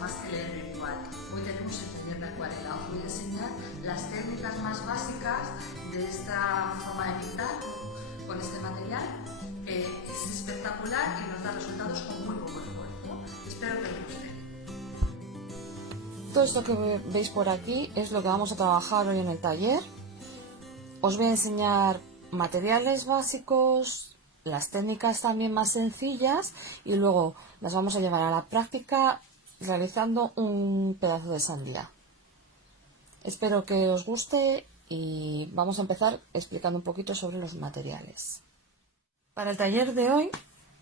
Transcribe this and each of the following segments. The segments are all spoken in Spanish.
más que leer virtual. Hoy tenemos el taller de acuarela. Os voy a enseñar las técnicas más básicas de esta forma de pintar con este material. Es espectacular y nos da resultados con muy poco esfuerzo. Espero que os guste. Todo esto que veis por aquí es lo que vamos a trabajar hoy en el taller. Os voy a enseñar materiales básicos, las técnicas también más sencillas y luego las vamos a llevar a la práctica realizando un pedazo de sandía. Espero que os guste y vamos a empezar explicando un poquito sobre los materiales. Para el taller de hoy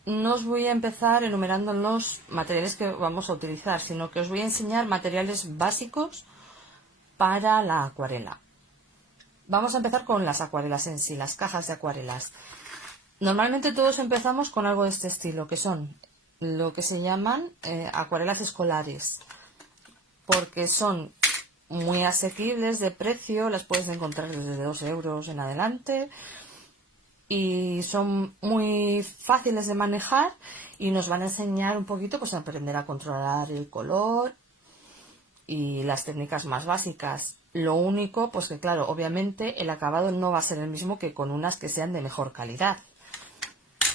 no os voy a empezar enumerando los materiales que vamos a utilizar, sino que os voy a enseñar materiales básicos para la acuarela. Vamos a empezar con las acuarelas en sí, las cajas de acuarelas. Normalmente todos empezamos con algo de este estilo, que son lo que se llaman acuarelas escolares, porque son muy asequibles de precio, las puedes encontrar desde 2 euros en adelante y son muy fáciles de manejar y nos van a enseñar un poquito pues a aprender a controlar el color y las técnicas más básicas. Lo único, pues que claro, obviamente el acabado no va a ser el mismo que con unas que sean de mejor calidad,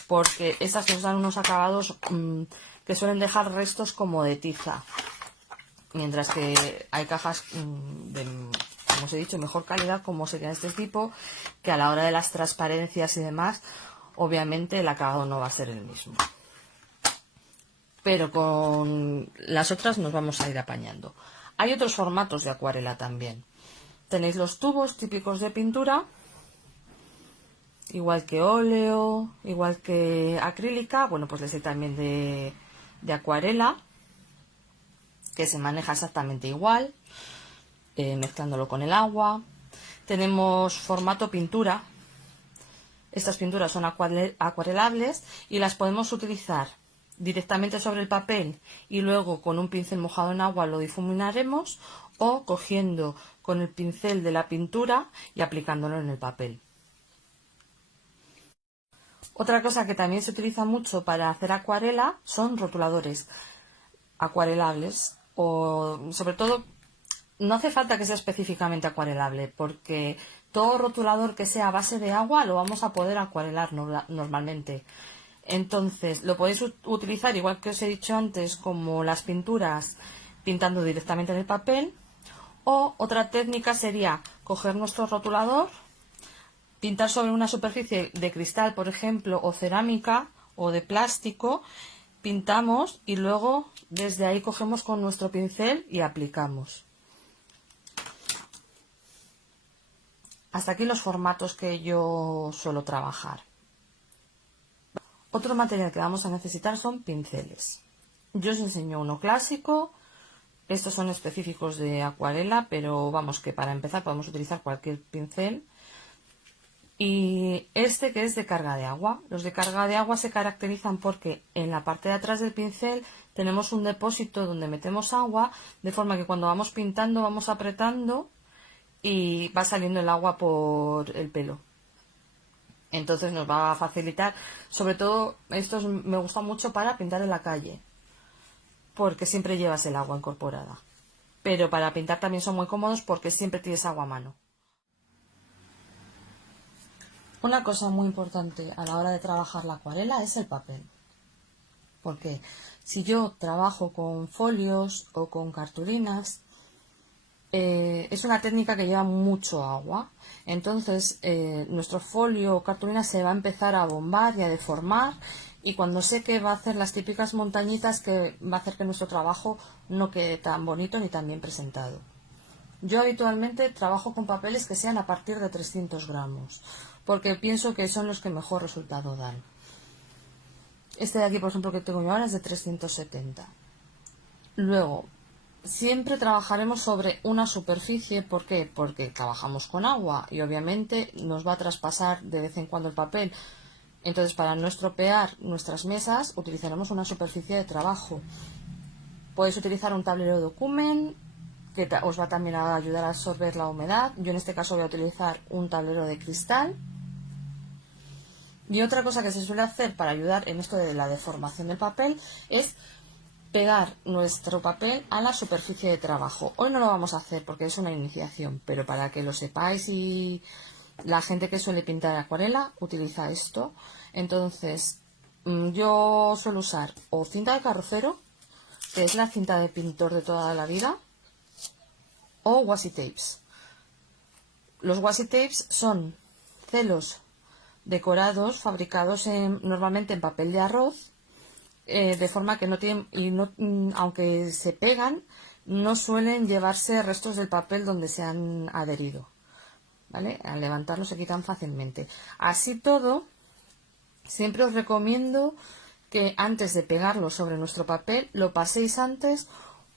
porque estas nos dan unos acabados que suelen dejar restos como de tiza, mientras que hay cajas de, como os he dicho, mejor calidad, como serían este tipo, que a la hora de las transparencias y demás, obviamente el acabado no va a ser el mismo. Pero con las otras nos vamos a ir apañando. Hay otros formatos de acuarela también. Tenéis los tubos típicos de pintura, igual que óleo, igual que acrílica. Bueno, pues les hay también de acuarela, que se maneja exactamente igual, mezclándolo con el agua. Tenemos formato pintura. Estas pinturas son acuarelables y las podemos utilizar directamente sobre el papel y luego con un pincel mojado en agua lo difuminaremos, o cogiendo con el pincel de la pintura y aplicándolo en el papel. Otra cosa que también se utiliza mucho para hacer acuarela son rotuladores acuarelables, o sobre todo no hace falta que sea específicamente acuarelable, porque todo rotulador que sea a base de agua lo vamos a poder acuarelar normalmente. Entonces lo podéis utilizar, igual que os he dicho antes, como las pinturas, pintando directamente en el papel. O otra técnica sería coger nuestro rotulador, pintar sobre una superficie de cristal, por ejemplo, o cerámica o de plástico, pintamos y luego desde ahí cogemos con nuestro pincel y aplicamos. Hasta aquí los formatos que yo suelo trabajar. Otro material que vamos a necesitar son pinceles. Yo os enseño uno clásico. Estos son específicos de acuarela, pero vamos, que para empezar podemos utilizar cualquier pincel. Y este, que es de carga de agua. Los de carga de agua se caracterizan porque en la parte de atrás del pincel tenemos un depósito donde metemos agua, de forma que cuando vamos pintando vamos apretando y va saliendo el agua por el pelo. Entonces nos va a facilitar, sobre todo estos me gustan mucho para pintar en la calle, porque siempre llevas el agua incorporada. Pero para pintar también son muy cómodos porque siempre tienes agua a mano. Una cosa muy importante a la hora de trabajar la acuarela es el papel. Porque si yo trabajo con folios o con cartulinas, es una técnica que lleva mucho agua. Entonces nuestro folio o cartulina se va a empezar a bombar y a deformar, y cuando seque va a hacer las típicas montañitas que va a hacer que nuestro trabajo no quede tan bonito ni tan bien presentado. Yo habitualmente trabajo con papeles que sean a partir de 300 gramos, porque pienso que son los que mejor resultado dan. Este de aquí, por ejemplo, que tengo yo ahora es de 370. Luego, siempre trabajaremos sobre una superficie. ¿Por qué? Porque trabajamos con agua y obviamente nos va a traspasar de vez en cuando el papel. Entonces, para no estropear nuestras mesas, utilizaremos una superficie de trabajo. Podéis utilizar un tablero de Document, que os va también a ayudar a absorber la humedad. Yo en este caso voy a utilizar un tablero de cristal. Y otra cosa que se suele hacer para ayudar en esto de la deformación del papel es pegar nuestro papel a la superficie de trabajo. Hoy no lo vamos a hacer porque es una iniciación, pero para que lo sepáis, y la gente que suele pintar acuarela utiliza esto. Entonces, yo suelo usar o cinta de carrocero, que es la cinta de pintor de toda la vida, o washi tapes. Los washi tapes son celos decorados fabricados normalmente en papel de arroz, de forma que no tienen, y no, aunque se pegan, no suelen llevarse restos del papel donde se han adherido, ¿vale? Al levantarlo se quitan fácilmente. Así todo, siempre os recomiendo que antes de pegarlo sobre nuestro papel lo paséis antes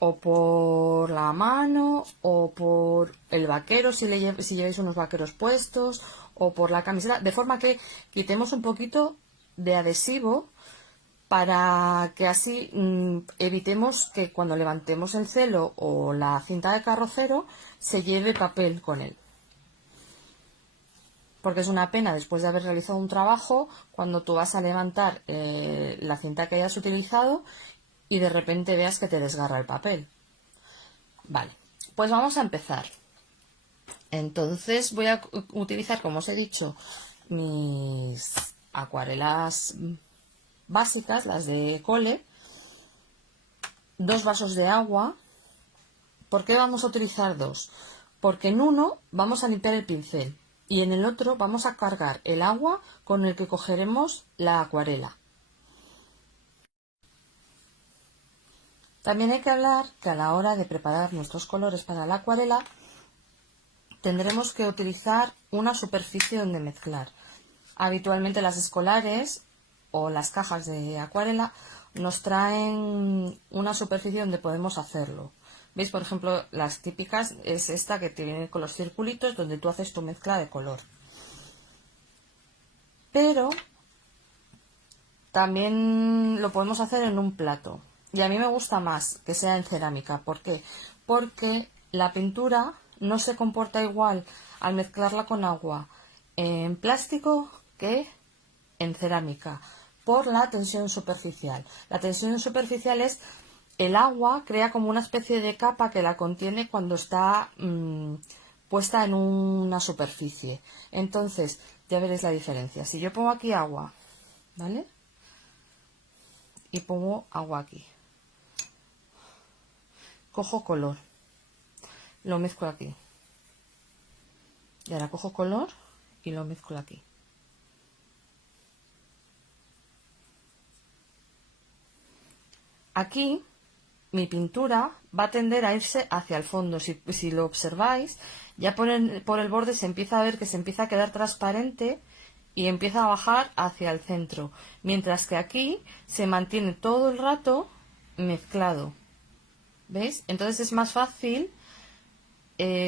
o por la mano o por el vaquero si lleváis unos vaqueros puestos, o por la camiseta, de forma que quitemos un poquito de adhesivo, para que así evitemos que cuando levantemos el celo o la cinta de carrocero se lleve papel con él. Porque es una pena, después de haber realizado un trabajo, cuando tú vas a levantar la cinta que hayas utilizado y de repente veas que te desgarra el papel. Vale, pues vamos a empezar. Entonces voy a utilizar, como os he dicho, mis acuarelas básicas, las de cole, 2 vasos de agua. ¿Por qué vamos a utilizar 2? Porque en uno vamos a limpiar el pincel y en el otro vamos a cargar el agua con el que cogeremos la acuarela. También hay que hablar que a la hora de preparar nuestros colores para la acuarela tendremos que utilizar una superficie donde mezclar. Habitualmente las escolares o las cajas de acuarela nos traen una superficie donde podemos hacerlo. ¿Veis? Por ejemplo, las típicas es esta que te viene con los circulitos donde tú haces tu mezcla de color. Pero también lo podemos hacer en un plato. Y a mí me gusta más que sea en cerámica. ¿Por qué? Porque la pintura no se comporta igual al mezclarla con agua en plástico que en cerámica, por la tensión superficial. La tensión superficial es el agua, crea como una especie de capa que la contiene cuando está puesta en una superficie. Entonces, ya veréis la diferencia. Si yo pongo aquí agua, ¿vale? Y pongo agua aquí. Cojo color. Lo mezclo aquí. Y ahora cojo color y lo mezclo aquí. Aquí mi pintura va a tender a irse hacia el fondo. Si lo observáis, ya por el borde se empieza a ver que se empieza a quedar transparente y empieza a bajar hacia el centro. Mientras que aquí se mantiene todo el rato mezclado. ¿Veis? Entonces es más fácil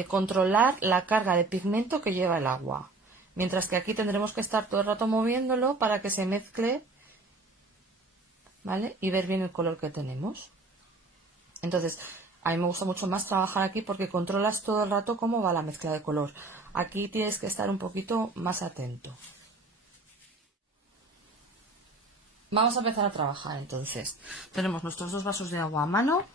controlar la carga de pigmento que lleva el agua. Mientras que aquí tendremos que estar todo el rato moviéndolo para que se mezcle, ¿vale? Y ver bien el color que tenemos. Entonces, a mí me gusta mucho más trabajar aquí porque controlas todo el rato cómo va la mezcla de color. Aquí tienes que estar un poquito más atento. Vamos a empezar a trabajar entonces. Tenemos nuestros 2 vasos de agua a mano.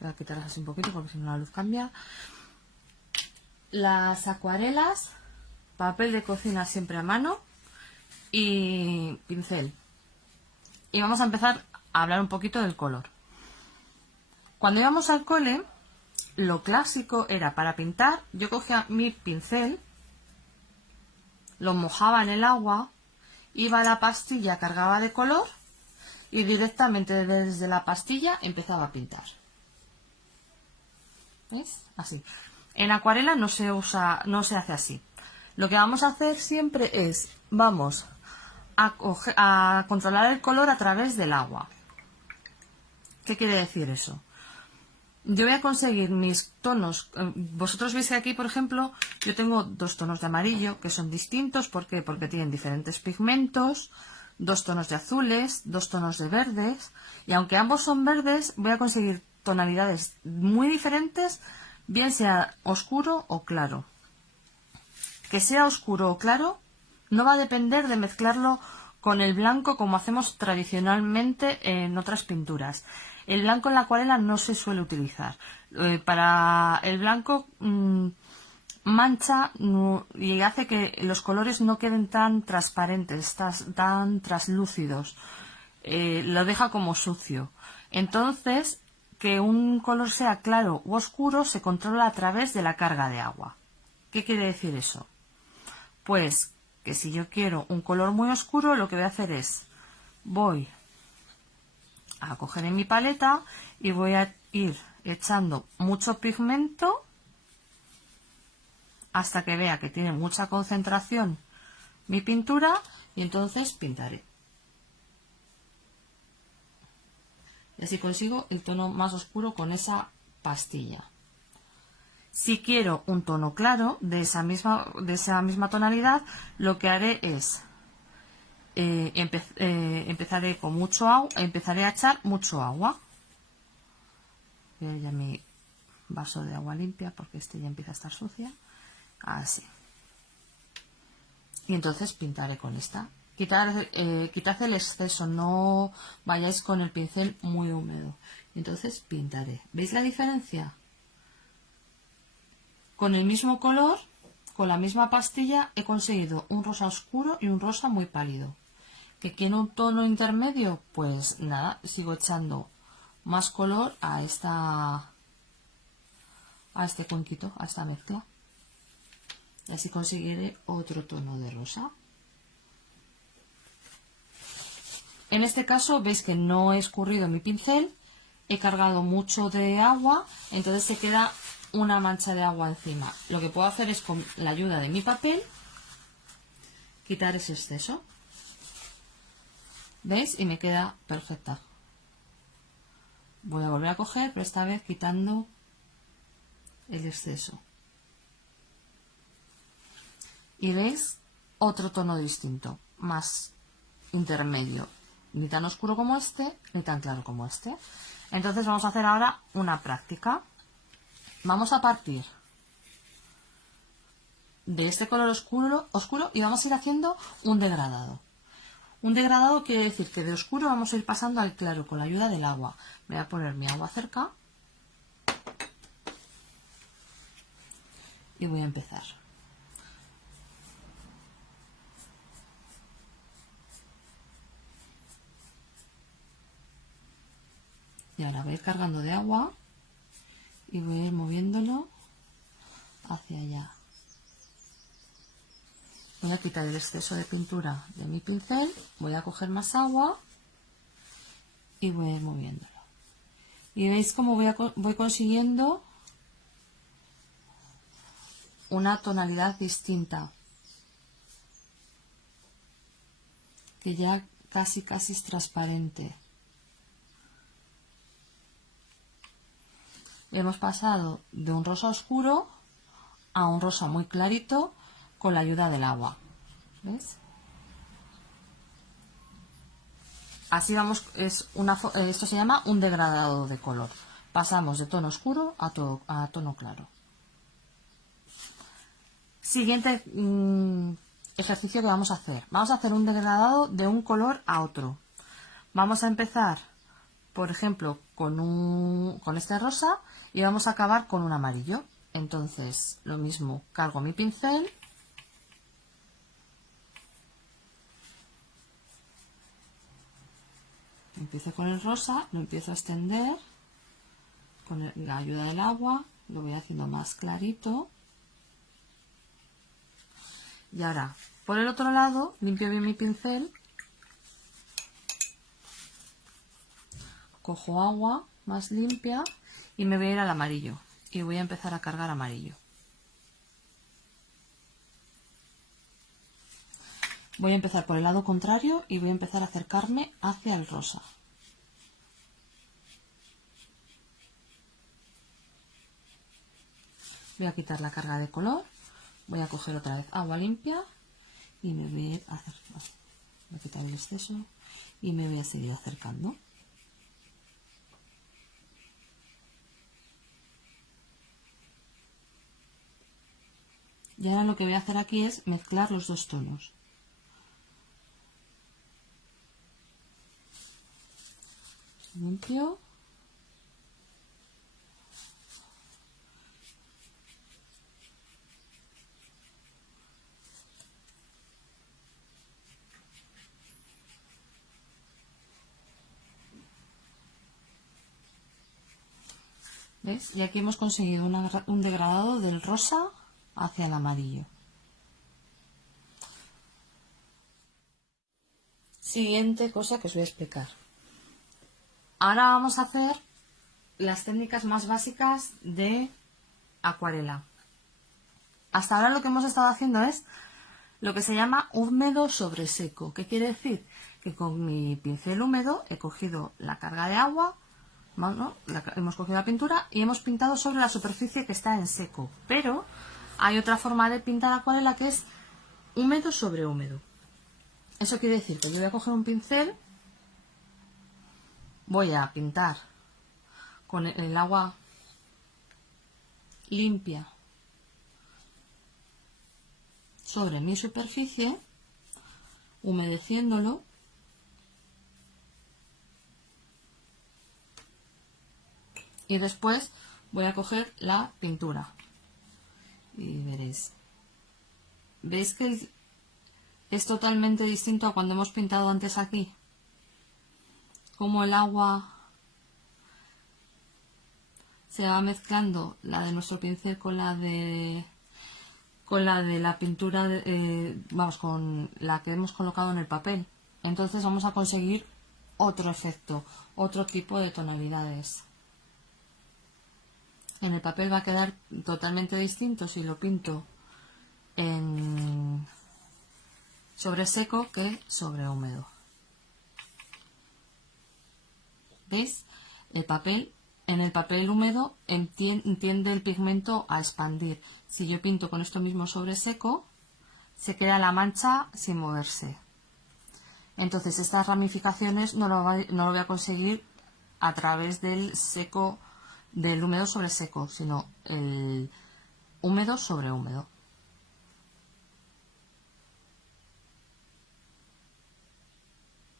Voy a quitarlas así un poquito porque si no la luz cambia. Las acuarelas, papel de cocina siempre a mano y pincel. Y vamos a empezar a hablar un poquito del color. Cuando íbamos al cole, lo clásico era para pintar, yo cogía mi pincel, lo mojaba en el agua, iba a la pastilla, cargaba de color y directamente desde la pastilla empezaba a pintar. ¿Veis? Así. En acuarela no se hace así. Lo que vamos a hacer siempre es, vamos a controlar el color a través del agua. ¿Qué quiere decir eso? Yo voy a conseguir mis tonos. Vosotros veis que aquí, por ejemplo, yo tengo 2 tonos de amarillo que son distintos. ¿Por qué? Porque tienen diferentes pigmentos, 2 tonos de azules, 2 tonos de verdes. Y aunque ambos son verdes, voy a conseguir tonalidades muy diferentes, bien sea oscuro o claro. Que sea oscuro o claro no va a depender de mezclarlo con el blanco como hacemos tradicionalmente en otras pinturas. El blanco en la acuarela no se suele utilizar. Para el blanco mancha y hace que los colores no queden tan transparentes, tan traslúcidos. Lo deja como sucio. Entonces, que un color sea claro u oscuro se controla a través de la carga de agua. ¿Qué quiere decir eso? Pues que si yo quiero un color muy oscuro, lo que voy a hacer es, voy a coger en mi paleta y voy a ir echando mucho pigmento hasta que vea que tiene mucha concentración mi pintura y entonces pintaré. Y así consigo el tono más oscuro con esa pastilla. Si quiero un tono claro de esa misma tonalidad, lo que haré es empezaré con mucho agua, empezaré a echar mucho agua. Voy a ya mi vaso de agua limpia porque este ya empieza a estar sucia. Así. Y entonces pintaré con esta. Quitad el exceso, no vayáis con el pincel muy húmedo. Entonces pintaré. ¿Veis la diferencia? Con el mismo color, con la misma pastilla, he conseguido un rosa oscuro y un rosa muy pálido. ¿Que quiere un tono intermedio? Pues nada, sigo echando más color a este cuenquito, a esta mezcla. Y así conseguiré otro tono de rosa. En este caso veis que no he escurrido mi pincel, he cargado mucho de agua, entonces se queda una mancha de agua encima. Lo que puedo hacer es, con la ayuda de mi papel, quitar ese exceso. ¿Veis? Y me queda perfecta. Voy a volver a coger, pero esta vez quitando el exceso. Y veis otro tono distinto, más intermedio. Ni tan oscuro como este, ni tan claro como este. Entonces vamos a hacer ahora una práctica. Vamos a partir de este color oscuro y vamos a ir haciendo un degradado. Un degradado quiere decir que de oscuro vamos a ir pasando al claro con la ayuda del agua. Voy a poner mi agua cerca y voy a empezar. Y ahora voy a ir cargando de agua y voy a ir moviéndolo hacia allá. Voy a quitar el exceso de pintura de mi pincel, voy a coger más agua y voy a ir moviéndolo. Y veis cómo voy consiguiendo una tonalidad distinta, que ya casi es transparente. Hemos pasado de un rosa oscuro a un rosa muy clarito con la ayuda del agua. ¿Ves? Así vamos, esto se llama un degradado de color. Pasamos de tono oscuro a tono claro. Siguiente ejercicio que vamos a hacer. Vamos a hacer un degradado de un color a otro. Vamos a empezar, por ejemplo, con este rosa y vamos a acabar con un amarillo. Entonces, lo mismo, cargo mi pincel. Empiezo con el rosa, lo empiezo a extender con la ayuda del agua, lo voy haciendo más clarito. Y ahora, por el otro lado, limpio bien mi pincel, cojo agua más limpia y me voy a ir al amarillo. Y voy a empezar a cargar amarillo. Voy a empezar por el lado contrario y voy a empezar a acercarme hacia el rosa. Voy a quitar la carga de color, voy a coger otra vez agua limpia y me voy a acercar. Voy a quitar el exceso y me voy a seguir acercando. Y ahora lo que voy a hacer aquí es mezclar los dos tonos. Limpio. ¿Ves? Y aquí hemos conseguido un degradado del rosa hacia el amarillo. Siguiente cosa que os voy a explicar. Ahora vamos a hacer las técnicas más básicas de acuarela. Hasta ahora lo que hemos estado haciendo es lo que se llama húmedo sobre seco. ¿Qué quiere decir? Que con mi pincel húmedo he cogido la carga de agua, ¿no? Hemos cogido la pintura y hemos pintado sobre la superficie que está en seco. Pero hay otra forma de pintar acuarela que es húmedo sobre húmedo. Eso quiere decir que yo voy a coger un pincel, voy a pintar con el agua limpia sobre mi superficie, humedeciéndolo, y después voy a coger la pintura y veréis. ¿Veis que es totalmente distinto a cuando hemos pintado antes aquí? Como el agua se va mezclando, la de nuestro pincel con la de la pintura, vamos, con la que hemos colocado en el papel. Entonces vamos a conseguir otro efecto, otro tipo de tonalidades. En el papel va a quedar totalmente distinto si lo pinto sobre seco que sobre húmedo. ¿Veis? En el papel húmedo tiende el pigmento a expandir. Si yo pinto con esto mismo sobre seco, se queda la mancha sin moverse. Entonces estas ramificaciones no lo voy a conseguir a través del húmedo sobre seco, sino el húmedo sobre húmedo.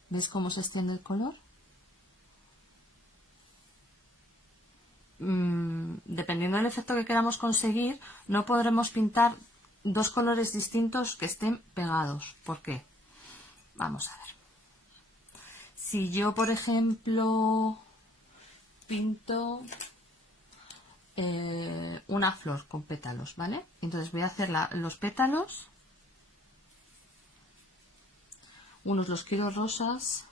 ¿Veis cómo se extiende el color? Dependiendo del efecto que queramos conseguir, no podremos pintar dos colores distintos que estén pegados. ¿Por qué? Vamos a ver. Si yo, por ejemplo, pinto una flor con pétalos, ¿vale? Entonces voy a hacer los pétalos. Unos los quiero rosas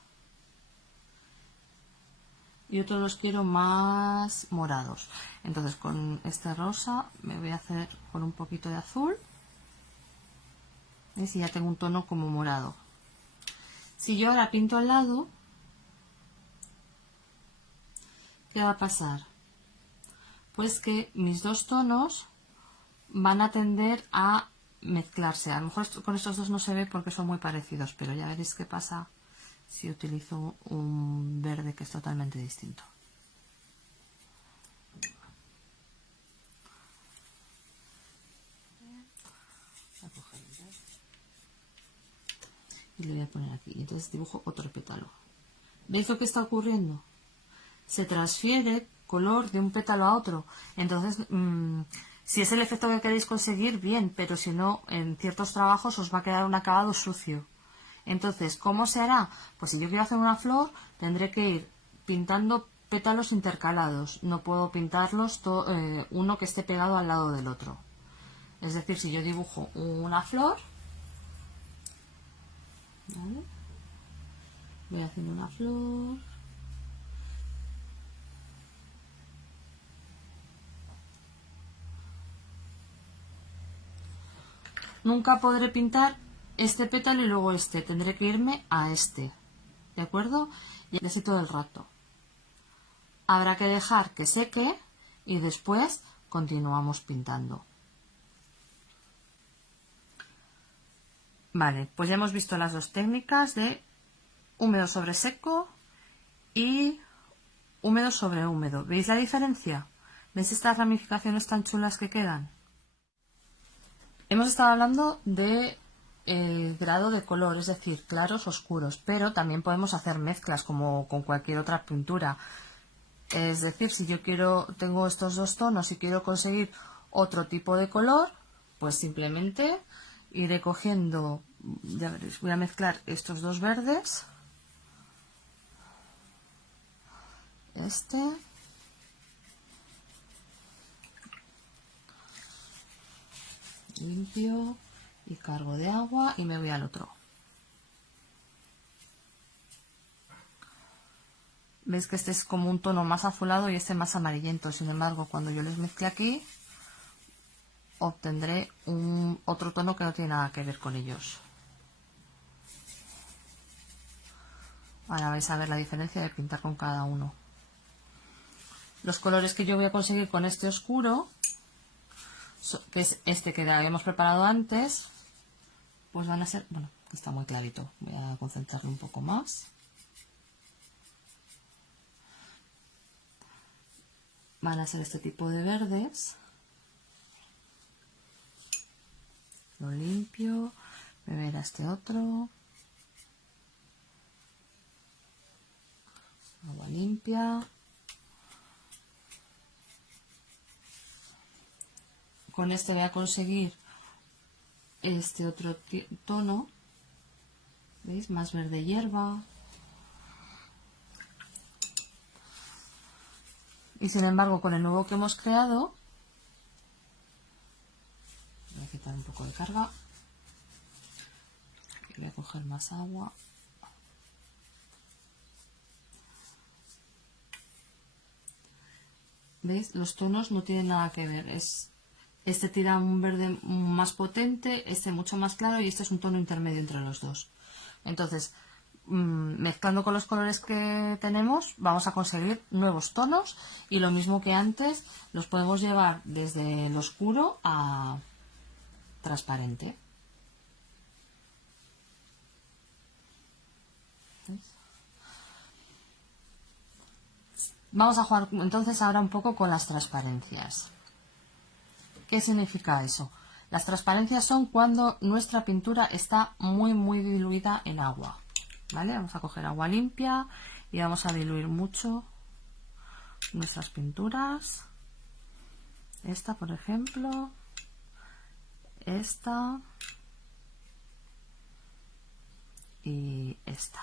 y otros los quiero más morados. Entonces con este rosa me voy a hacer con un poquito de azul. ¿Ves? Y ya tengo un tono como morado. Si yo ahora pinto al lado, ¿qué va a pasar? Pues que mis dos tonos van a tender a mezclarse. A lo mejor con estos dos no se ve porque son muy parecidos, pero ya veréis qué pasa si utilizo un verde que es totalmente distinto. Voy a coger el verde y le voy a poner aquí. Entonces dibujo otro pétalo. ¿Veis lo que está ocurriendo? Se transfiere color de un pétalo a otro. Entonces, si es el efecto que queréis conseguir, bien, pero si no, en ciertos trabajos os va a quedar un acabado sucio. Entonces, ¿cómo se hará? Pues si yo quiero hacer una flor, tendré que ir pintando pétalos intercalados. No puedo pintarlos uno que esté pegado al lado del otro. Es decir, si yo dibujo una flor, ¿vale? Voy haciendo una flor. Nunca podré pintar este pétalo y luego este. Tendré que irme a este. ¿De acuerdo? Y así todo el rato. Habrá que dejar que seque y después continuamos pintando. Vale, pues ya hemos visto las dos técnicas de húmedo sobre seco y húmedo sobre húmedo. ¿Veis la diferencia? ¿Veis estas ramificaciones tan chulas que quedan? Hemos estado hablando de el grado de color, es decir, claros, oscuros, pero también podemos hacer mezclas como con cualquier otra pintura. Es decir, si yo tengo estos dos tonos y quiero conseguir otro tipo de color, pues simplemente iré cogiendo, ya veréis, voy a mezclar estos dos verdes, limpio y cargo de agua y me voy al otro. Veis que este es como un tono más azulado y este más amarillento. Sin embargo, cuando yo les mezcle aquí, obtendré otro tono que no tiene nada que ver con ellos. Ahora vais a ver la diferencia de pintar con cada uno. Los colores que yo voy a conseguir con este oscuro, que es este que habíamos preparado antes, pues van a ser, bueno, está muy clarito, voy a concentrarlo un poco más. Van a ser este tipo de verdes. Lo limpio, beber a este otro. Agua limpia. Con este voy a conseguir este otro tono, ¿veis? Más verde hierba. Y sin embargo, con el nuevo que hemos creado, voy a quitar un poco de carga. Voy a coger más agua. ¿Veis? Los tonos no tienen nada que ver. Este tira un verde más potente, este mucho más claro y este es un tono intermedio entre los dos. Entonces, mezclando con los colores que tenemos, vamos a conseguir nuevos tonos y lo mismo que antes, los podemos llevar desde el oscuro a transparente. ¿Veis? Vamos a jugar entonces ahora un poco con las transparencias. ¿Qué significa eso? Las transparencias son cuando nuestra pintura está muy diluida en agua. ¿Vale? Vamos a coger agua limpia y vamos a diluir mucho nuestras pinturas. Esta, por ejemplo. Esta. Y esta.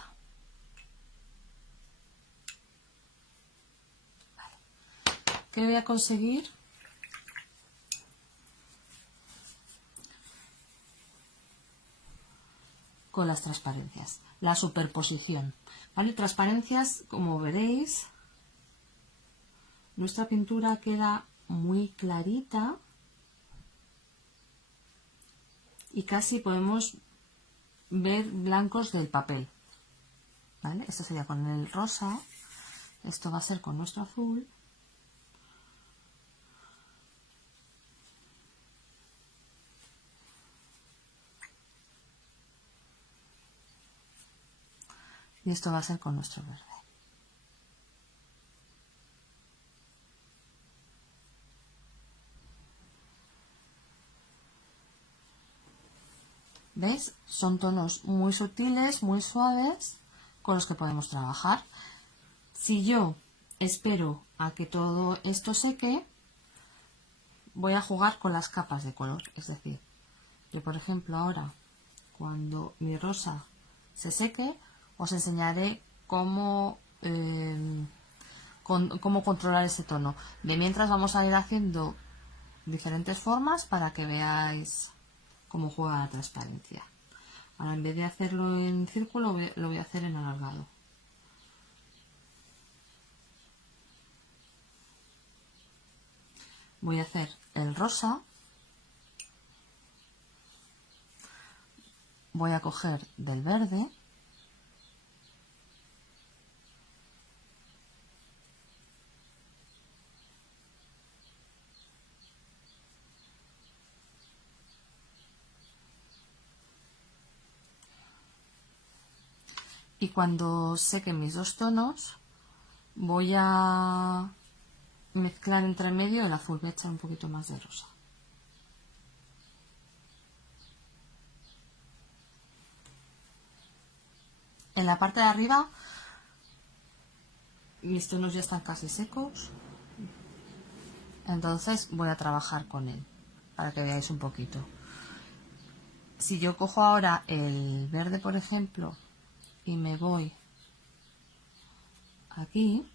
Vale. ¿Qué voy a conseguir? Con las transparencias, la superposición, ¿vale? Transparencias, como veréis, nuestra pintura queda muy clarita y casi podemos ver blancos del papel, ¿vale? Esto sería con el rosa, esto va a ser con nuestro azul. Y esto va a ser con nuestro verde. ¿Veis? Son tonos muy sutiles, muy suaves, con los que podemos trabajar. Si yo espero a que todo esto seque, voy a jugar con las capas de color. Es decir, yo por ejemplo ahora, cuando mi rosa se seque, os enseñaré cómo controlar ese tono. De mientras vamos a ir haciendo diferentes formas para que veáis cómo juega la transparencia. Ahora en vez de hacerlo en círculo lo voy a hacer en alargado. Voy a hacer el rosa. Voy a coger del verde. Y cuando sequen mis dos tonos, voy a mezclar entre medio el azul. Voy a echar un poquito más de rosa. En la parte de arriba mis tonos ya están casi secos, entonces voy a trabajar con él para que veáis un poquito. Si yo cojo ahora el verde, por ejemplo, y me voy aquí,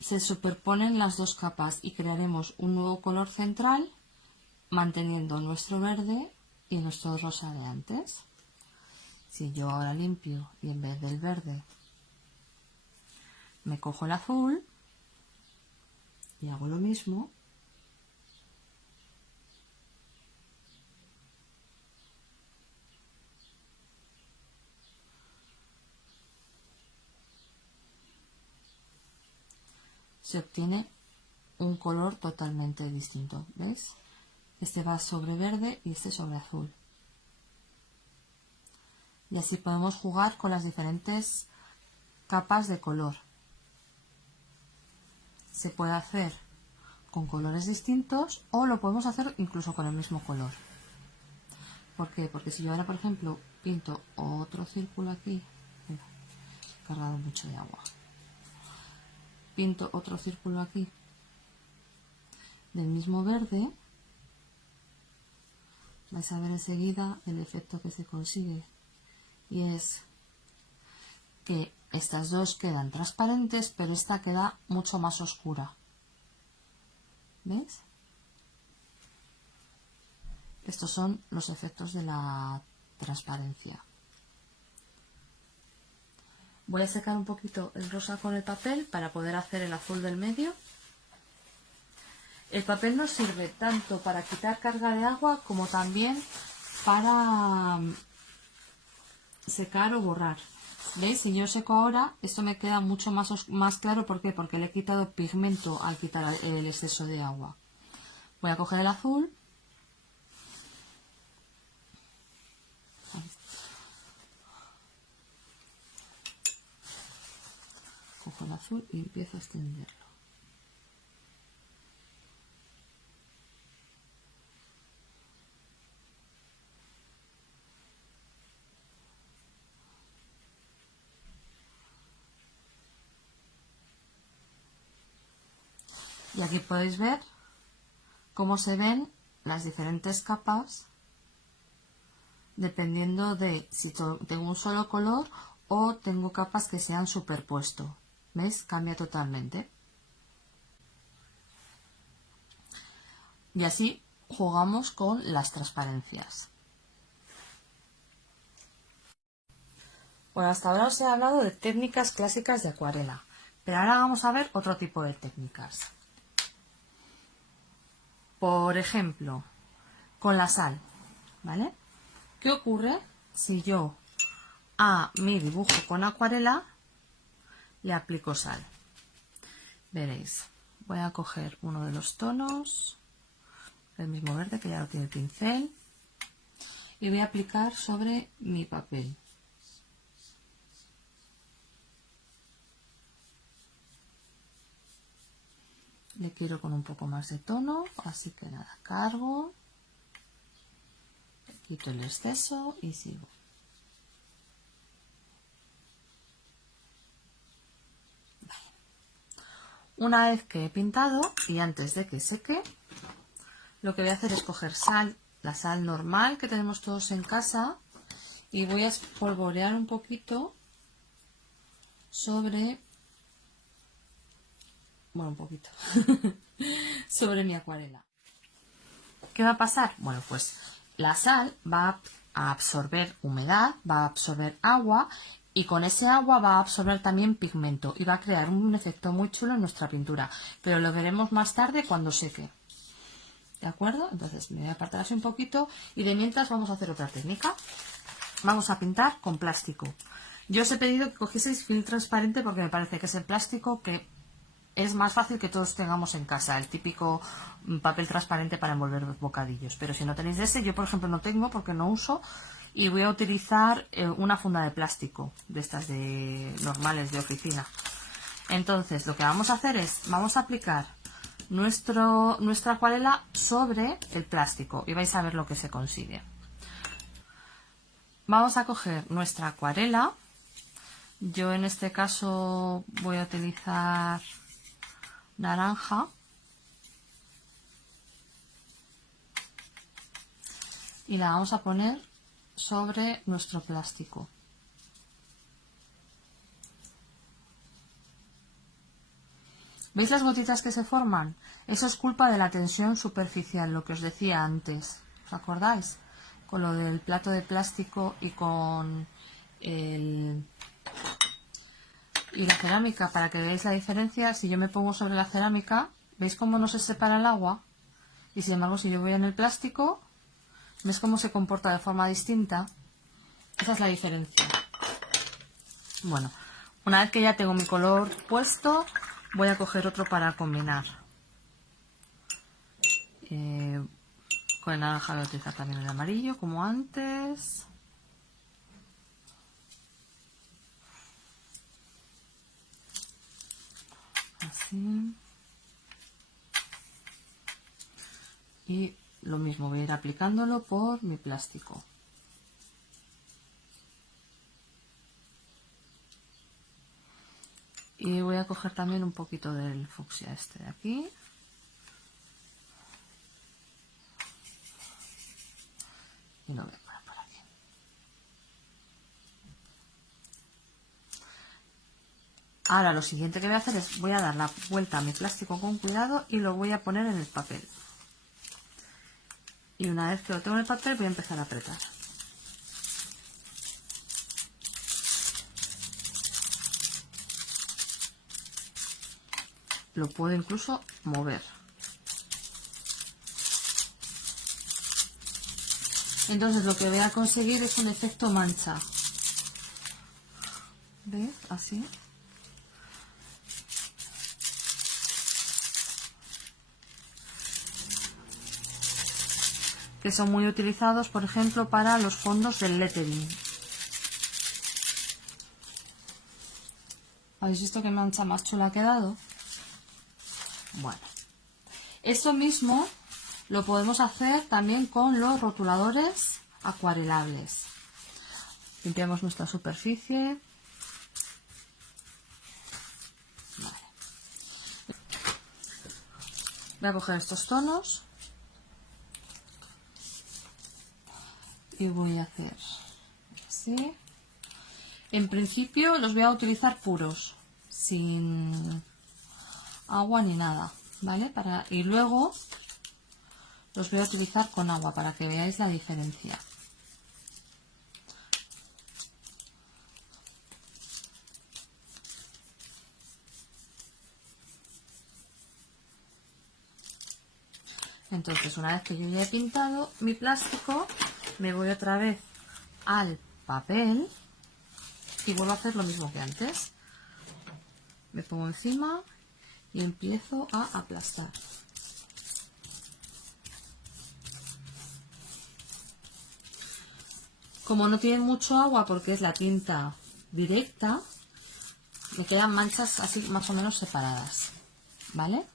se superponen las dos capas y crearemos un nuevo color central manteniendo nuestro verde y nuestro rosa de antes. Si yo ahora limpio y en vez del verde me cojo el azul y hago lo mismo, se obtiene un color totalmente distinto. ¿Ves? Este va sobre verde y este sobre azul. Y así podemos jugar con las diferentes capas de color. Se puede hacer con colores distintos o lo podemos hacer incluso con el mismo color. ¿Por qué? Porque si yo ahora, por ejemplo, pinto otro círculo aquí, he cargado mucho de agua, pinto otro círculo aquí del mismo verde, vais a ver enseguida el efecto que se consigue, y es que estas dos quedan transparentes, pero esta queda mucho más oscura. ¿Veis? Estos son los efectos de la transparencia. Voy a secar un poquito el rosa con el papel para poder hacer el azul del medio. El papel nos sirve tanto para quitar carga de agua como también para secar o borrar. ¿Veis? Si yo seco ahora, esto me queda mucho más claro. ¿Por qué? Porque le he quitado pigmento al quitar el exceso de agua. Voy a coger el azul. Cojo el azul y empiezo a extenderlo. Y aquí podéis ver cómo se ven las diferentes capas dependiendo de si tengo un solo color o tengo capas que se han superpuesto. ¿Ves? Cambia totalmente. Y así jugamos con las transparencias. Bueno, hasta ahora os he hablado de técnicas clásicas de acuarela, pero ahora vamos a ver otro tipo de técnicas. Por ejemplo, con la sal, ¿vale? ¿Qué ocurre si yo a mi dibujo con acuarela le aplico sal? Veréis, voy a coger uno de los tonos, el mismo verde que ya lo tiene el pincel, y voy a aplicar sobre mi papel. Le quiero con un poco más de tono, así que nada, cargo, quito el exceso y sigo. Vale. Una vez que he pintado y antes de que seque, lo que voy a hacer es coger sal, la sal normal que tenemos todos en casa, y voy a espolvorear un poquito sobre, bueno, un poquito, sobre mi acuarela. ¿Qué va a pasar? Bueno, pues la sal va a absorber humedad, va a absorber agua, y con ese agua va a absorber también pigmento y va a crear un efecto muy chulo en nuestra pintura, pero lo veremos más tarde cuando seque. ¿De acuerdo? Entonces me voy a apartar así un poquito y de mientras vamos a hacer otra técnica. Vamos a pintar con plástico. Yo os he pedido que cogieseis film transparente porque me parece que es el plástico que es más fácil que todos tengamos en casa, el típico papel transparente para envolver los bocadillos. Pero si no tenéis de ese, yo por ejemplo no tengo porque no uso, y voy a utilizar una funda de plástico, de estas de normales de oficina. Entonces lo que vamos a hacer es, vamos a aplicar nuestra acuarela sobre el plástico y vais a ver lo que se consigue. Vamos a coger nuestra acuarela. Yo en este caso voy a utilizar naranja. Y la vamos a poner sobre nuestro plástico. ¿Veis las gotitas que se forman? Eso es culpa de la tensión superficial, lo que os decía antes. ¿Os acordáis? Con lo del plato de plástico y con y la cerámica, para que veáis la diferencia. Si yo me pongo sobre la cerámica, ¿veis cómo no se separa el agua? Y sin embargo, si yo voy en el plástico, ¿ves cómo se comporta de forma distinta? Esa es la diferencia. Bueno, una vez que ya tengo mi color puesto, voy a coger otro para combinar. Con el naranja voy a utilizar también el amarillo, como antes. Así. Y lo mismo, voy a ir aplicándolo por mi plástico. Y voy a coger también un poquito del fucsia este de aquí. Y lo voy a poner por aquí. Ahora lo siguiente que voy a hacer es, voy a dar la vuelta a mi plástico con cuidado y lo voy a poner en el papel. Y una vez que lo tengo en el papel voy a empezar a apretar. Lo puedo incluso mover. Entonces lo que voy a conseguir es un efecto mancha. ¿Ves? Así. Que son muy utilizados, por ejemplo, para los fondos del lettering. ¿Habéis visto qué mancha más chula ha quedado? Bueno, esto mismo lo podemos hacer también con los rotuladores acuarelables. Limpiamos nuestra superficie. Vale. Voy a coger estos tonos y voy a hacer así. En principio los voy a utilizar puros, sin agua ni nada, ¿vale? Y luego los voy a utilizar con agua para que veáis la diferencia. Entonces, una vez que yo ya he pintado mi plástico, me voy otra vez al papel y vuelvo a hacer lo mismo que antes. Me pongo encima y empiezo a aplastar. Como no tiene mucho agua porque es la tinta directa, me quedan manchas así más o menos separadas, ¿vale?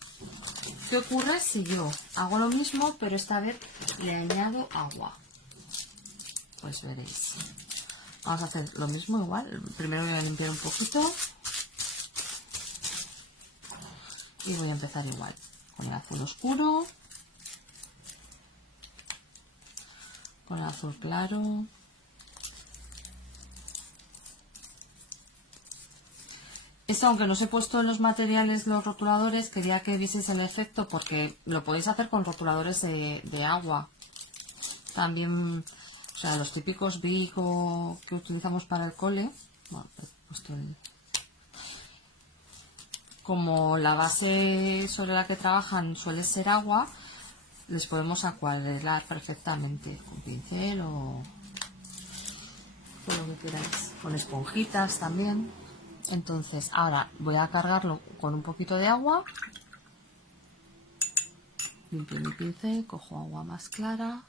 ¿Qué ocurre si yo hago lo mismo pero esta vez le añado agua? Pues veréis. Vamos a hacer lo mismo igual. Primero voy a limpiar un poquito y voy a empezar igual con el azul oscuro, con el azul claro. Esto, aunque no os he puesto en los materiales los rotuladores, quería que vieseis el efecto porque lo podéis hacer con rotuladores de agua. También, o sea, los típicos Bic que utilizamos para el cole. Bueno, he puesto como la base sobre la que trabajan suele ser agua, les podemos acuarelar perfectamente con pincel o con lo que queráis. Con esponjitas también. Entonces, ahora voy a cargarlo con un poquito de agua. Limpio mi pincel, cojo agua más clara,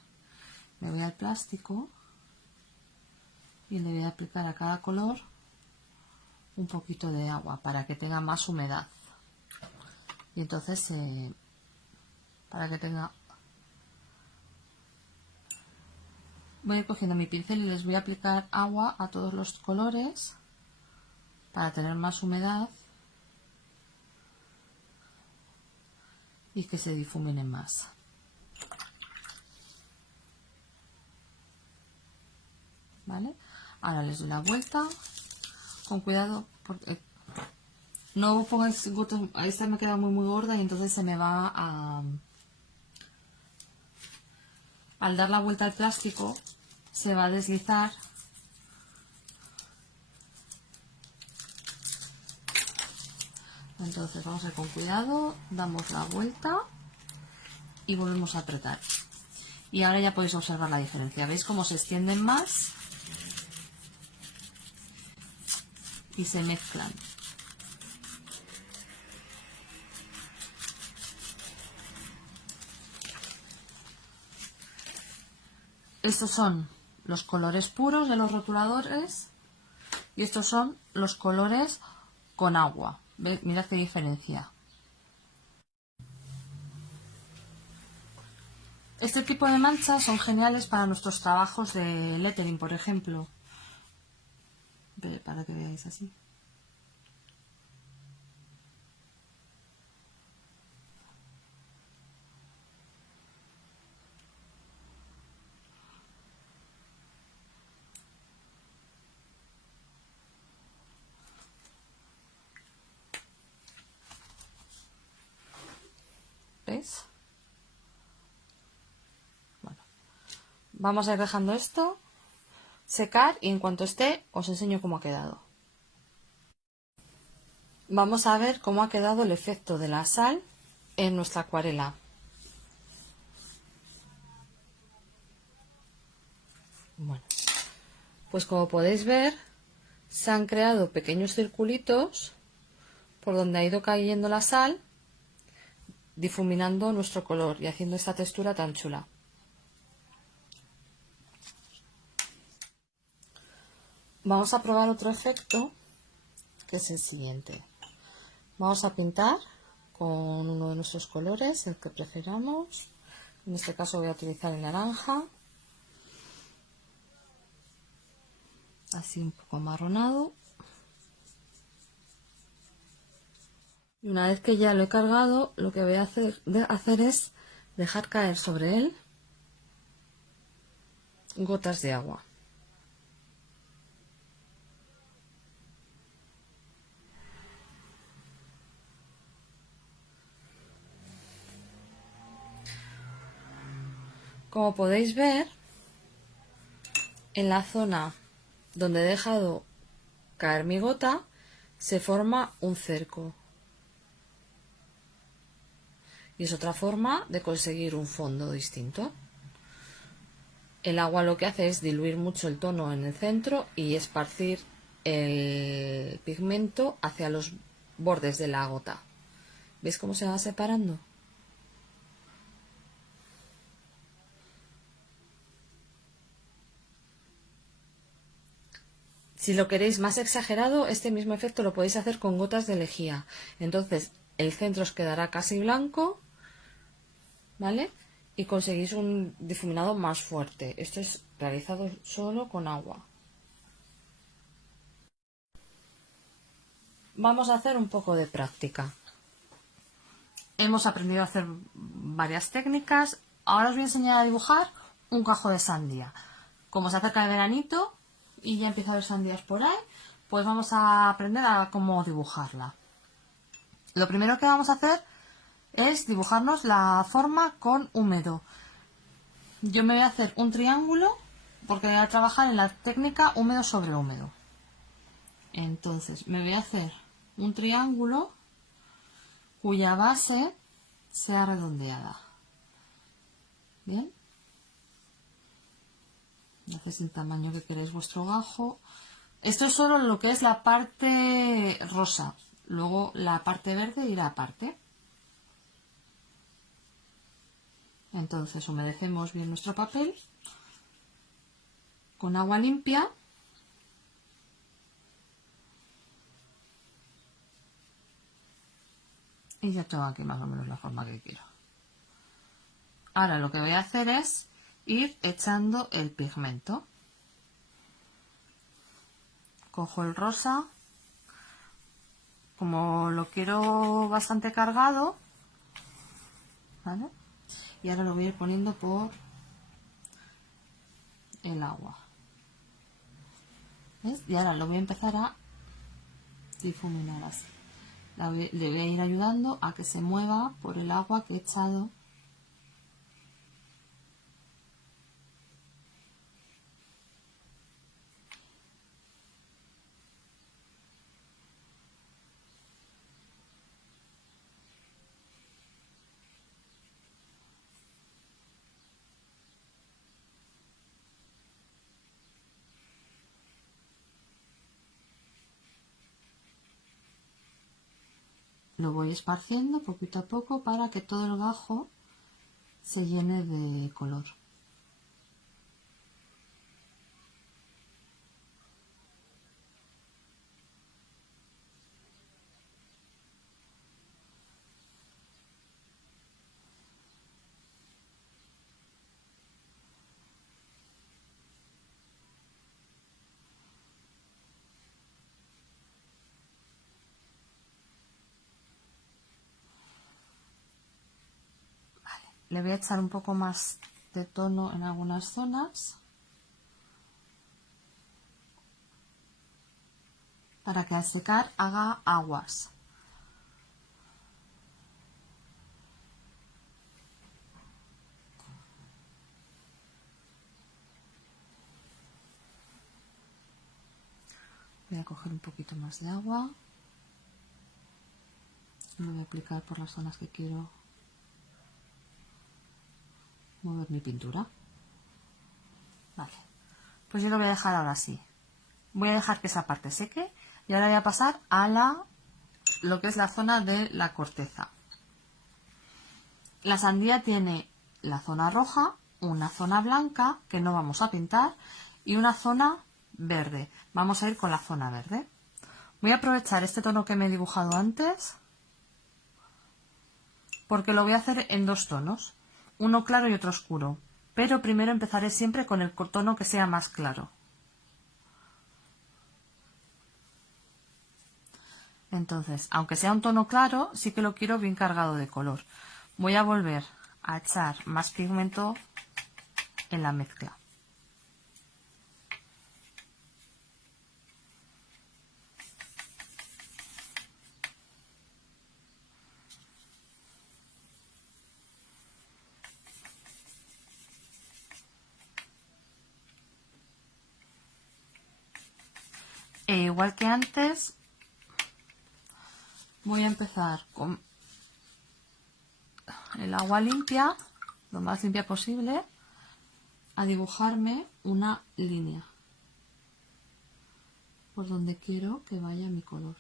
me voy al plástico y le voy a aplicar a cada color un poquito de agua para que tenga más humedad. Y entonces, para que tenga... Voy a ir cogiendo mi pincel y les voy a aplicar agua a todos los colores para tener más humedad y que se difuminen más. ¿Vale? Ahora les doy la vuelta con cuidado porque no pongáis gotas. Esta me queda muy gorda y entonces se me va a... Al dar la vuelta al plástico se va a deslizar. Entonces vamos a ir con cuidado, damos la vuelta y volvemos a apretar. Y ahora ya podéis observar la diferencia. ¿Veis cómo se extienden más? Y se mezclan. Estos son los colores puros de los rotuladores y estos son los colores con agua. ¿Veis? Mirad qué diferencia. Este tipo de manchas son geniales para nuestros trabajos de lettering, por ejemplo. Para que veáis así. ¿Veis? Bueno, vamos a ir dejando esto secar y en cuanto esté os enseño cómo ha quedado. Vamos a ver cómo ha quedado el efecto de la sal en nuestra acuarela. Bueno, pues como podéis ver, se han creado pequeños circulitos por donde ha ido cayendo la sal, difuminando nuestro color y haciendo esta textura tan chula. Vamos a probar otro efecto, que es el siguiente. Vamos a pintar con uno de nuestros colores, el que prefiramos. En este caso voy a utilizar el naranja, así un poco amarronado. Y una vez que ya lo he cargado, lo que voy a hacer es dejar caer sobre él gotas de agua. Como podéis ver, en la zona donde he dejado caer mi gota se forma un cerco. Y es otra forma de conseguir un fondo distinto. El agua lo que hace es diluir mucho el tono en el centro y esparcir el pigmento hacia los bordes de la gota. ¿Veis cómo se va separando? Si lo queréis más exagerado, este mismo efecto lo podéis hacer con gotas de lejía. Entonces el centro os quedará casi blanco, ¿vale? Y conseguís un difuminado más fuerte. Esto es realizado solo con agua. Vamos a hacer un poco de práctica. Hemos aprendido a hacer varias técnicas. Ahora os voy a enseñar a dibujar un cajo de sandía. Como se acerca el veranito y ya empieza a haber sandías por ahí, pues vamos a aprender a cómo dibujarla. Lo primero que vamos a hacer es dibujarnos la forma con húmedo. Yo me voy a hacer un triángulo porque voy a trabajar en la técnica húmedo sobre húmedo. Entonces me voy a hacer un triángulo cuya base sea redondeada. Bien, hacéis el tamaño que queréis vuestro gajo. Esto es solo lo que es la parte rosa, luego la parte verde irá aparte. Entonces humedecemos bien nuestro papel con agua limpia Y ya tengo aquí más o menos la forma que quiero. Ahora lo que voy a hacer es ir echando el pigmento. Cojo el rosa, como lo quiero bastante cargado, ¿vale? Y ahora lo voy a ir poniendo por el agua. ¿Ves? Y ahora lo voy a empezar a difuminar así. Le voy a ir ayudando a que se mueva por el agua que he echado. Lo voy esparciendo poquito a poco para que todo el gajo se llene de color. Le voy a echar un poco más de tono en algunas zonas para que al secar haga aguas. Voy a coger un poquito más de agua. Lo voy a aplicar por las zonas que quiero mover mi pintura. Vale, pues yo lo voy a dejar ahora así. Voy a dejar que esa parte seque y ahora voy a pasar a lo que es la zona de la corteza. La sandía tiene la zona roja, una zona blanca que no vamos a pintar y una zona verde. Vamos a ir con la zona verde. Voy a aprovechar este tono que me he dibujado antes porque lo voy a hacer en dos tonos, uno claro y otro oscuro, pero primero empezaré siempre con el tono que sea más claro. Entonces, aunque sea un tono claro, sí que lo quiero bien cargado de color. Voy a volver a echar más pigmento en la mezcla. E igual que antes, voy a empezar con el agua limpia, lo más limpia posible, a dibujarme una línea por donde quiero que vaya mi color.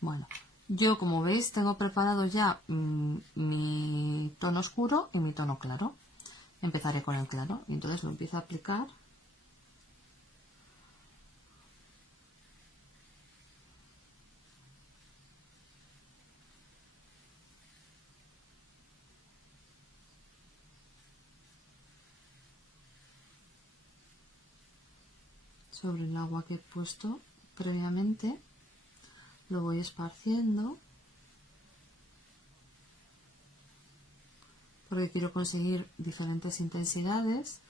Bueno, yo como veis tengo preparado ya mi tono oscuro y mi tono claro. Empezaré con el claro y entonces lo empiezo a aplicar . Sobre el agua que he puesto previamente, lo voy esparciendo porque quiero conseguir diferentes intensidades.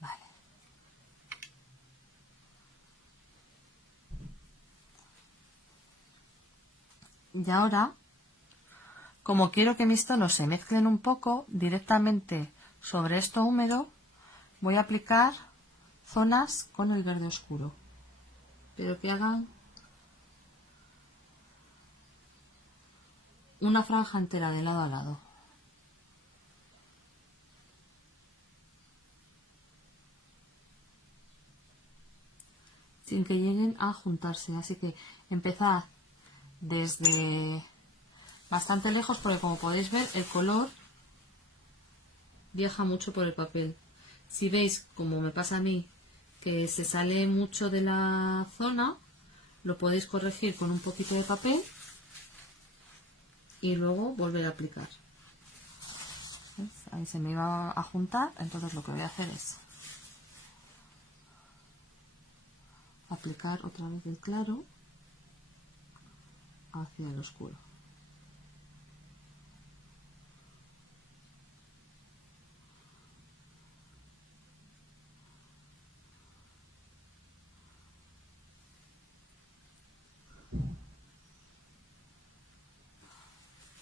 Vale. Y ahora, como quiero que mis tonos se mezclen un poco, directamente sobre esto húmedo voy a aplicar zonas con el verde oscuro, pero que hagan una franja entera de lado a lado. Sin que lleguen a juntarse, así que empezad desde bastante lejos porque como podéis ver el color viaja mucho por el papel. Si veis, como me pasa a mí, que se sale mucho de la zona, lo podéis corregir con un poquito de papel y luego volver a aplicar. ¿Ves? Ahí se me iba a juntar, entonces lo que voy a hacer es aplicar otra vez el claro hacia el oscuro.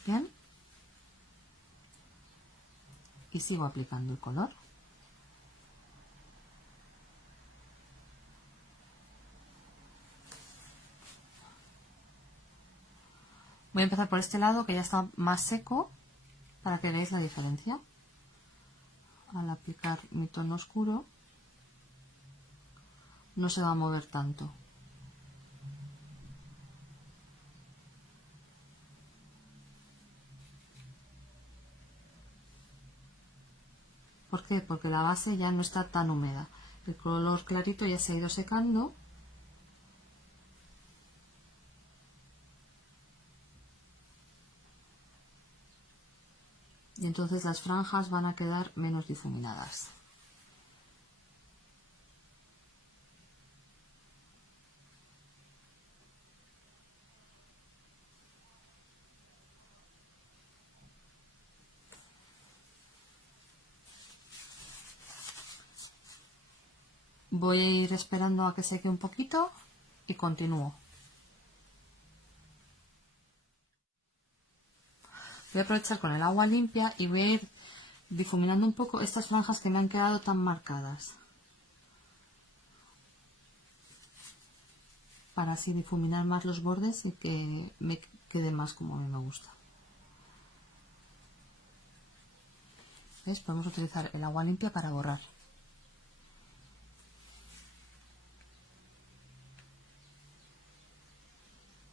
Bien, y sigo aplicando el color. Voy a empezar por este lado que ya está más seco para que veáis la diferencia. Al aplicar mi tono oscuro no se va a mover tanto. ¿Por qué? Porque la base ya no está tan húmeda. El color clarito ya se ha ido secando. Y entonces las franjas van a quedar menos difuminadas. Voy a ir esperando a que seque un poquito y continúo. Voy a aprovechar con el agua limpia y voy a ir difuminando un poco estas franjas que me han quedado tan marcadas. Para así difuminar más los bordes y que me quede más como a mí me gusta. ¿Ves? Podemos utilizar el agua limpia para borrar.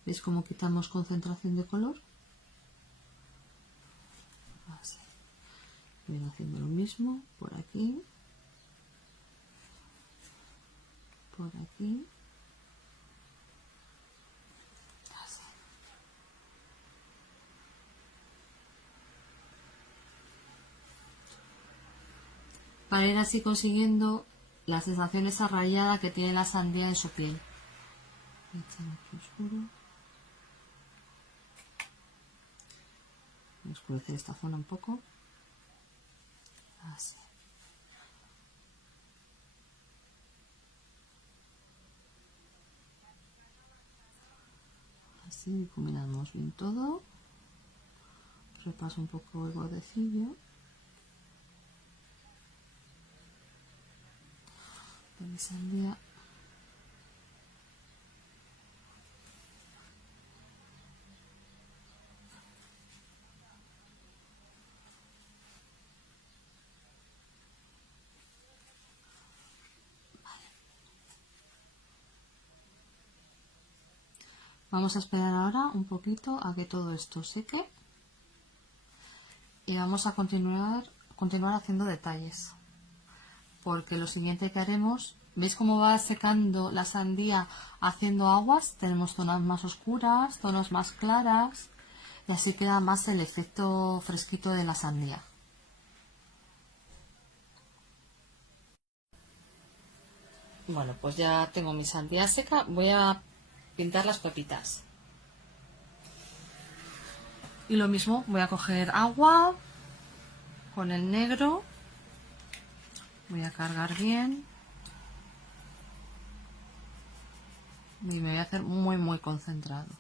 ¿Veis cómo quitamos concentración de color? Así. Voy haciendo lo mismo por aquí, por aquí. Así. Para ir así consiguiendo la sensación esa rayada que tiene la sandía en su piel. Voy a echar aquí oscuro. Voy a oscurecer esta zona un poco. Así. Así difuminamos bien todo. Repaso un poco el bordecillo. De mi sandía. Vamos a esperar ahora un poquito a que todo esto seque y vamos a continuar haciendo detalles, porque lo siguiente que haremos, ¿veis cómo va secando la sandía haciendo aguas? Tenemos zonas más oscuras, zonas más claras y así queda más el efecto fresquito de la sandía. Bueno, pues ya tengo mi sandía seca, voy a pintar las pepitas. Y lo mismo, voy a coger agua con el negro, voy a cargar bien y me voy a hacer muy concentrado.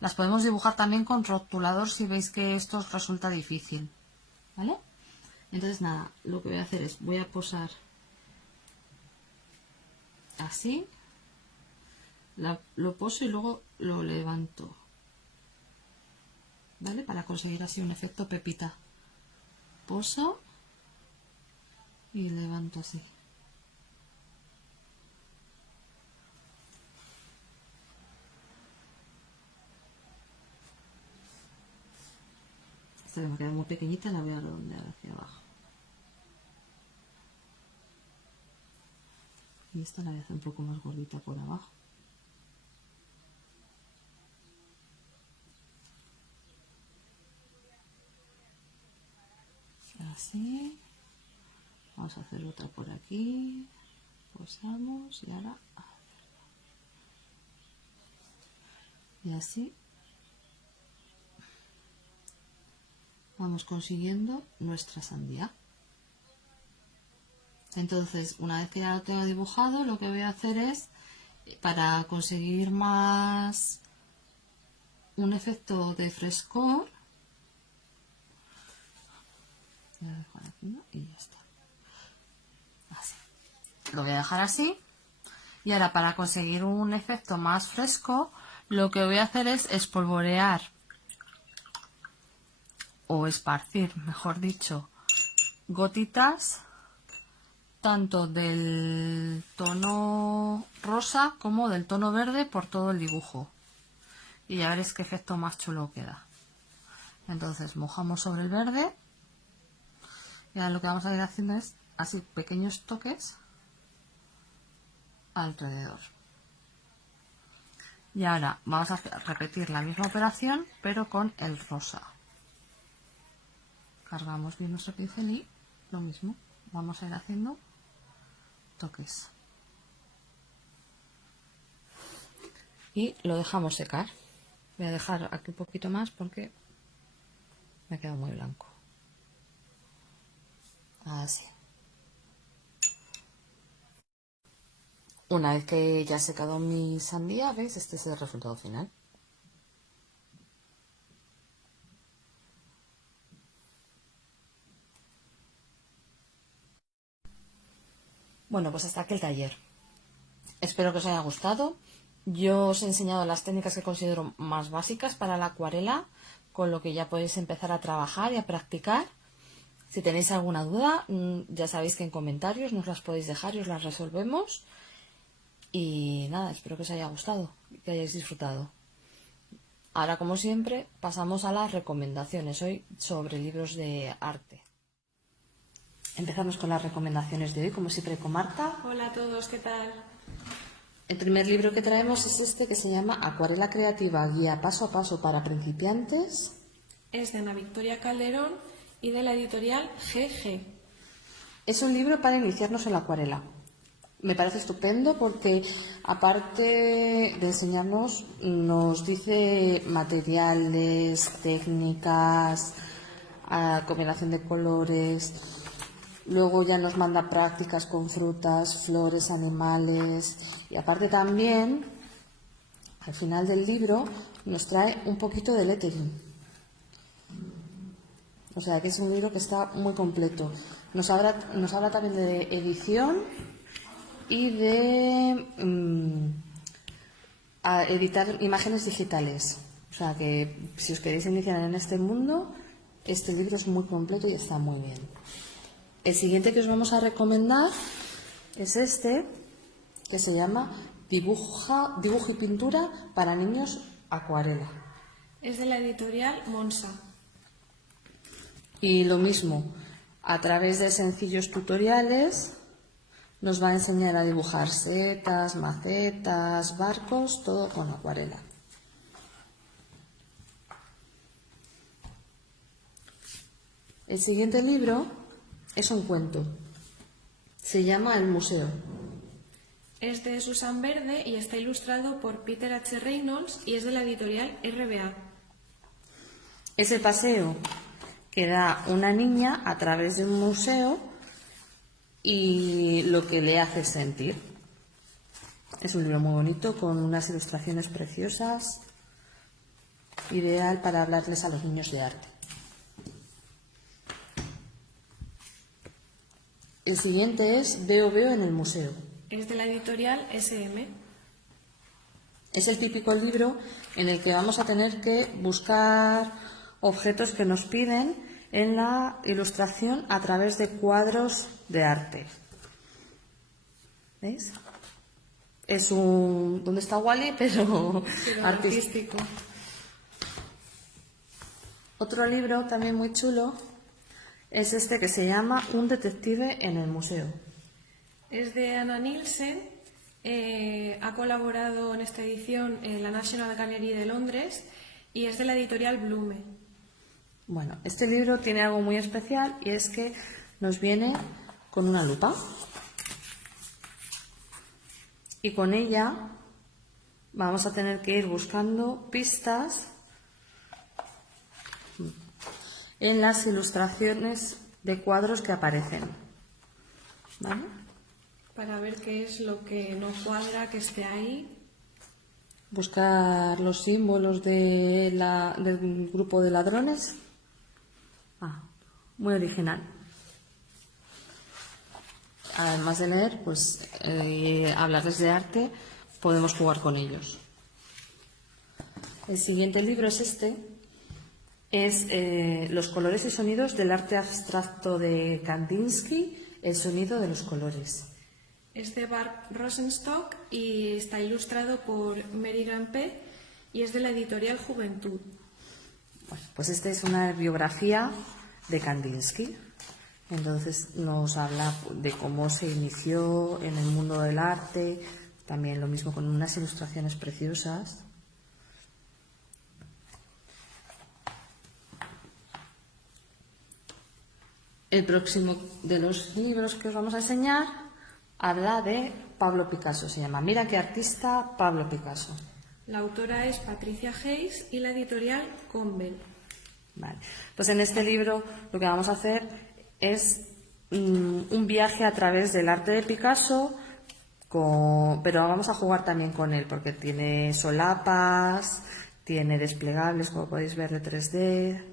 Las podemos dibujar también con rotulador si veis que esto os resulta difícil, ¿vale? Entonces nada, lo que voy a hacer es, voy a posar así, lo poso y luego lo levanto, ¿vale? Para conseguir así un efecto pepita. Poso y levanto así. Esta que me queda muy pequeñita la voy a redondear hacia abajo. Y esta la voy a hacer un poco más gordita por abajo. Así. Vamos a hacer otra por aquí. Posamos y ahora. Y así vamos consiguiendo nuestra sandía. Entonces, una vez que ya lo tengo dibujado, lo que voy a hacer es, para conseguir más un efecto de frescor, voy a dejar aquí, ¿no? Y ya está. Así. Lo voy a dejar así. Y ahora, para conseguir un efecto más fresco, lo que voy a hacer es espolvorear o esparcir, mejor dicho, gotitas tanto del tono rosa como del tono verde por todo el dibujo. Y ya veréis qué efecto más chulo queda. Entonces mojamos sobre el verde y ahora lo que vamos a ir haciendo es así pequeños toques alrededor. Y ahora vamos a repetir la misma operación pero con el rosa. Cargamos bien nuestro pincel y lo mismo, vamos a ir haciendo toques. Y lo dejamos secar. Voy a dejar aquí un poquito más porque me ha quedado muy blanco. Así. Una vez que ya ha secado mi sandía, ¿veis? Este es el resultado final. Bueno, pues hasta aquí el taller. Espero que os haya gustado. Yo os he enseñado las técnicas que considero más básicas para la acuarela, con lo que ya podéis empezar a trabajar y a practicar. Si tenéis alguna duda, ya sabéis que en comentarios nos las podéis dejar y os las resolvemos. Y nada, espero que os haya gustado y que hayáis disfrutado. Ahora, como siempre, pasamos a las recomendaciones, hoy sobre libros de arte. Empezamos con las recomendaciones de hoy, como siempre, con Marta. Hola a todos, ¿qué tal? El primer libro que traemos es este, que se llama Acuarela Creativa, guía paso a paso para principiantes. Es de Ana Victoria Calderón y de la editorial GG. Es un libro para iniciarnos en la acuarela. Me parece estupendo porque, aparte de enseñarnos, nos dice materiales, técnicas, combinación de colores. Luego ya nos manda prácticas con frutas, flores, animales. Y aparte también, al final del libro, nos trae un poquito de lettering. O sea que es un libro que está muy completo. Nos habla también de edición y de editar imágenes digitales. O sea que si os queréis iniciar en este mundo, este libro es muy completo y está muy bien. El siguiente que os vamos a recomendar es este, que se llama Dibujo y Pintura para Niños Acuarela. Es de la editorial Monsa. Y lo mismo, a través de sencillos tutoriales nos va a enseñar a dibujar setas, macetas, barcos, todo con acuarela. El siguiente libro es un cuento. Se llama El Museo. Es de Susan Verde y está ilustrado por Peter H. Reynolds y es de la editorial RBA. Es el paseo que da una niña a través de un museo y lo que le hace sentir. Es un libro muy bonito con unas ilustraciones preciosas, ideal para hablarles a los niños de arte. El siguiente es Veo en el museo. Es de la editorial SM. Es el típico libro en el que vamos a tener que buscar objetos que nos piden en la ilustración a través de cuadros de arte. ¿Veis? Es un... ¿Dónde está Wally? Pero artístico. Otro libro también muy chulo es este que se llama Un detective en el museo. Es de Anna Nielsen, ha colaborado en esta edición en la National Gallery de Londres y es de la editorial Blume. Bueno, este libro tiene algo muy especial y es que nos viene con una lupa y con ella vamos a tener que ir buscando pistas en las ilustraciones de cuadros que aparecen. ¿Vale? Para ver qué es lo que no cuadra, que esté ahí. Buscar los símbolos del grupo de ladrones. Muy original. Además de leer, pues hablarles de arte, podemos jugar con ellos. El siguiente libro es este. Es Los colores y sonidos del arte abstracto de Kandinsky, el sonido de los colores. Es de Barb Rosenstock y está ilustrado por Mary Grampé y es de la editorial Juventud. Bueno, pues esta es una biografía de Kandinsky. Entonces nos habla de cómo se inició en el mundo del arte, también lo mismo con unas ilustraciones preciosas. El próximo de los libros que os vamos a enseñar habla de Pablo Picasso. Se llama Mira qué artista, Pablo Picasso. La autora es Patricia Hayes y la editorial Convel. Vale. Pues en este libro lo que vamos a hacer es un viaje a través del arte de Picasso, pero vamos a jugar también con él porque tiene solapas, tiene desplegables, como podéis ver, de 3D.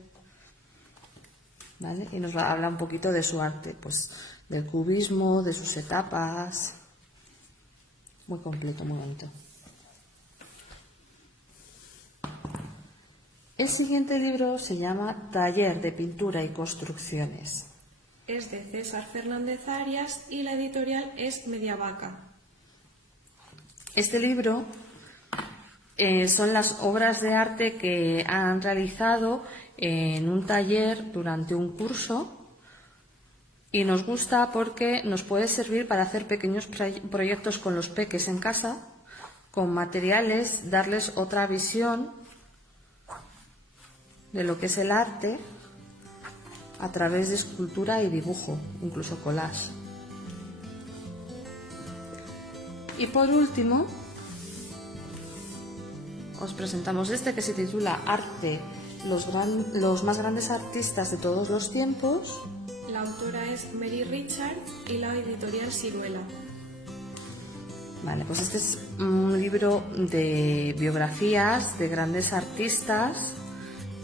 ¿Vale? Y nos habla un poquito de su arte, pues del cubismo, de sus etapas. Muy completo, muy bonito. El siguiente libro se llama Taller de Pintura y Construcciones. Es de César Fernández Arias y la editorial es Mediavaca. Este libro son las obras de arte que han realizado en un taller durante un curso y nos gusta porque nos puede servir para hacer pequeños proyectos con los peques en casa, con materiales, darles otra visión de lo que es el arte a través de escultura y dibujo, incluso collage. Y por último, os presentamos este que se titula Arte, los más grandes artistas de todos los tiempos. La autora es Mary Richard y la editorial Siruela. Vale, pues este es un libro de biografías de grandes artistas,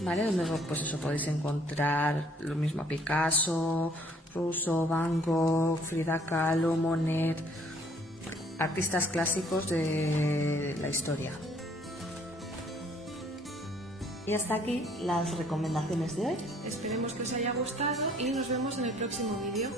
¿vale? Donde pues eso podéis encontrar lo mismo a Picasso, Rousseau, Van Gogh, Frida Kahlo, Monet, artistas clásicos de la historia. Y hasta aquí las recomendaciones de hoy. Esperemos que os haya gustado y nos vemos en el próximo vídeo.